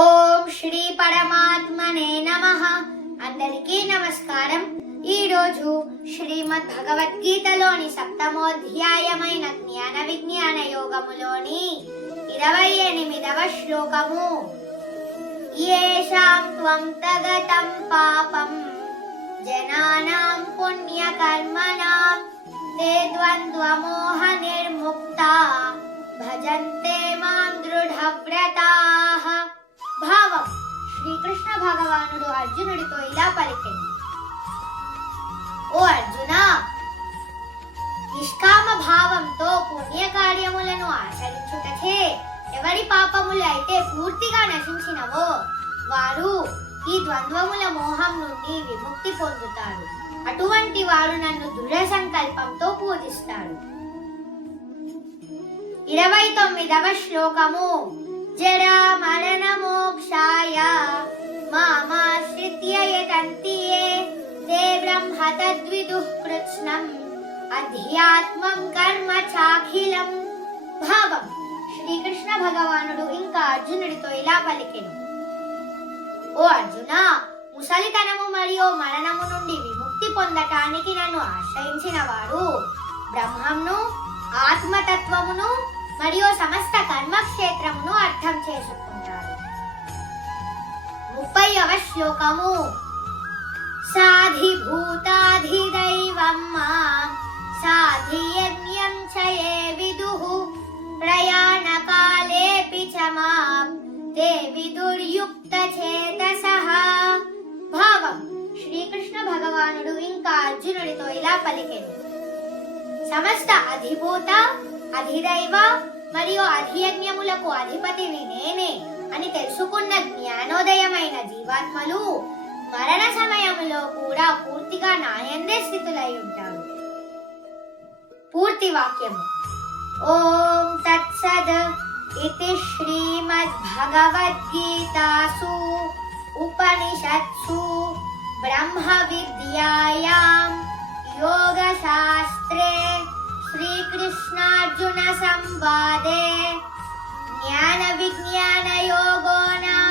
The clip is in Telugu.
ఓం శ్రీ పరమాత్మనే నమః. అందరికీ నమస్కారం. ఈరోజు శ్రీమద్ భగవద్గీతలోని సప్తమోధ్యాయమైన జ్ఞాన విజ్ఞాన యోగములోని 28వ శ్లోకము. యేషాం త్వం తగతం పాపం జనానాం పుణ్యకర్మణాం తే ద్వంద్వమోహ నిర్ముక్తా భజంతే మాం దృఢవ్రతాః. భావం: శ్రీకృష్ణ భగవానుడు అర్జునుడితో ఇలా పలికెను: ఓ అర్జున, నిష్కామ భావంతో పుణ్యకార్యములను ఆచరించుటచే ఎవరి పాపములు అయితే పూర్తిగా నశించినవో వారు ఈ ద్వంద్వముల మోహం నుండి విముక్తి పొందుతారు. అటువంటి వారు నన్ను దృఢ సంకల్పంతో పూజిస్తారు. 29వ శ్లోకము. జరా మరణ మోక్షాయ మామాశ్రిత్య యతంతి యే తే బ్రహ్మ తద్విదుః కృత్స్నం అధ్యాత్మం కర్మ చాఖిలం. భావం: శ్రీకృష్ణ భగవానుడు ఇంకా అర్జునుడితో ఇలా పలికెను: ఓ అర్జున, ముసలితనము మరియు మరణము నుండి విముక్తి పొందటానికి నన్ను ఆశ్రయించిన వారు బ్రహ్మంను, ఆత్మతత్వమును మరియు సమస్త కర్మక్షేత్రమును అర్థం చేసుకుంటారు. 30వ శ్లోకము. సాధిభూతాధిదైవం మాం సాధియజ్ఞం చ యే విదుః ప్రయాణకాలేపి చ మాం తే విదుర్యుక్తచేతసః. భావం: శ్రీకృష్ణ భగవానుడు ఇంకా అర్జునుడితో ఇలా పలికెను: సమస్త అధిభూత, అధిదైవ మరియు అధియజ్ఞములకు అధిపతిని నేనే అని తెలుసుకున్న జ్ఞానోదయమైన జీవాత్మలు మరణ సమయంలో కూడా పూర్తిగా నాయందే స్థితులై ఉంటారు. పూర్తి వాక్యము. ఓం తత్సద్ ఇతి శ్రీమద్ భగవద్గీతాసు ఉపనిషత్సు బ్రహ్మ విద్యాయాం యోగశాస్త్రే శ్రీకృష్ణార్జున సంవాదే జ్ఞాన విజ్ఞాన యోగో నామ